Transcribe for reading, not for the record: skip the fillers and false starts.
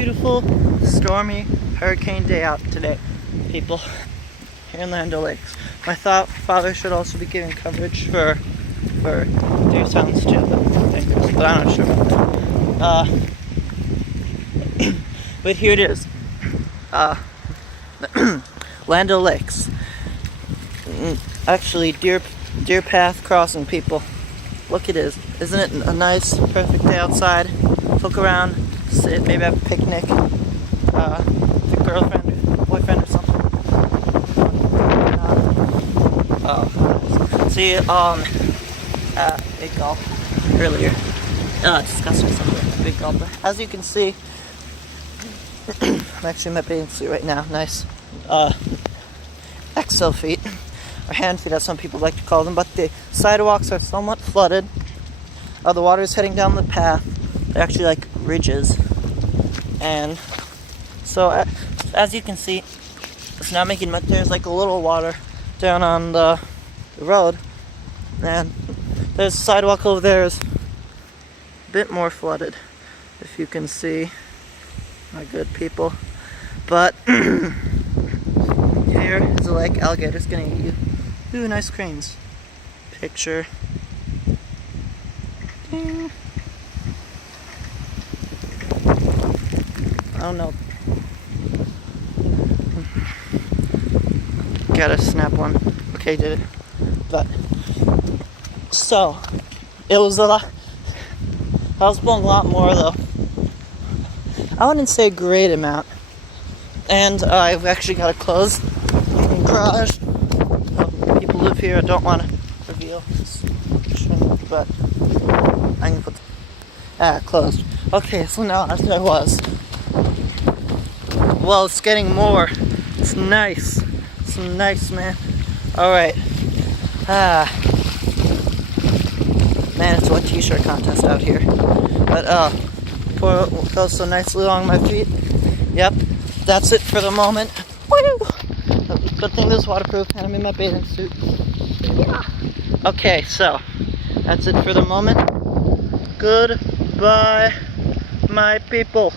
beautiful, stormy hurricane day out today, people, here in Land O'Lakes. My father should also be giving coverage for deer sounds too, but I'm not sure about that. But here it is, Land O'Lakes. Actually, deer path crossing, people. Look at it. Isn't it a nice, perfect day outside? Look around, sit, maybe have a picnic, with a girlfriend or boyfriend or something. See, big gulp earlier. Discussing something, big gulp. As you can see, I'm actually in my bathing suit right now. Nice, XL feet, or hand feet as some people like to call them, but the sidewalks are somewhat flooded. The water is heading down the path. They're actually like ridges, and so as you can see, it's not making much. There's like a little water down on the road, and there's a sidewalk over there is a bit more flooded, if you can see, my good people. But here is a lake. Alligators gonna eat you. Ooh, nice cranes. Picture. Ding. Oh no. Gotta snap one. Okay, did it. But so it was a lot. I was pulling a lot more though. I wouldn't say a great amount. And I've actually got a closed garage. People live here. I don't want to reveal this, but I can put closed. Okay, so now as I was. Well, it's getting more. It's nice. It's nice, man. Alright. Man, it's a wet t-shirt contest out here. But, goes so nicely along my feet. Yep, that's it for the moment. Woo! Good thing this is waterproof and I'm in my bathing suit. Yeah. Okay, so, that's it for the moment. Goodbye, my people.